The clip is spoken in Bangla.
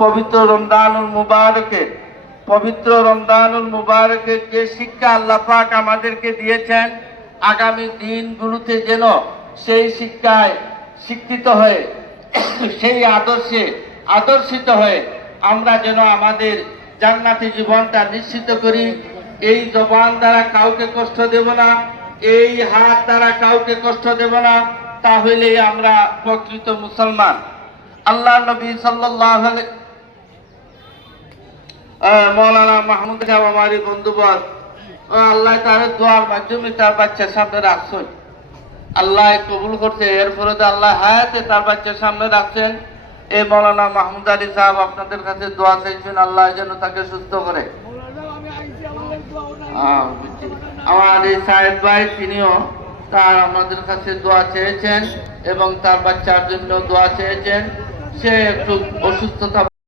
পবিত্র রমজানুল মুবারকে যে শিক্ষা আল্লাহ পাক আমাদেরকে দিয়েছেন, আগামী দিনগুলোতে যেন সেই শিক্ষায় শিক্ষিত হয়ে সেই আদর্শে আদর্শিত হয়ে আমরা যেন আমাদের জান্নাতি জীবনটা নিশ্চিত করি। এই জবান দ্বারা কাউকে কষ্ট দেব না, এই হাত দ্বারা কাউকে কষ্ট দেব না, তাহলেই আমরা প্রকৃত মুসলমান। আল্লাহ নবী সাল্লাল্লাহু আলাইহি মৌলানা মাহমুদ সাহেব আমারই বন্ধুবর, আল্লাহ তার দোয়ার মাধ্যমে তার বাচ্চার সামনে রাখছেন, আল্লাহ কবুল করছে। এরপরে তো আল্লাহ হায়াতে তার বাচ্চার সামনে রাখছেন। এই মৌলানা মাহমুদ আলী সাহেব আপনাদের কাছে দোয়া চাইছেন, আল্লাহ যেন তাকে সুস্থ করে। আমার এই সাহেব ভাই তিনিও তার আমাদের কাছে দোয়া চেয়েছেন এবং তার বাচ্চার জন্য দোয়া চেয়েছেন। সে একটু অসুস্থতা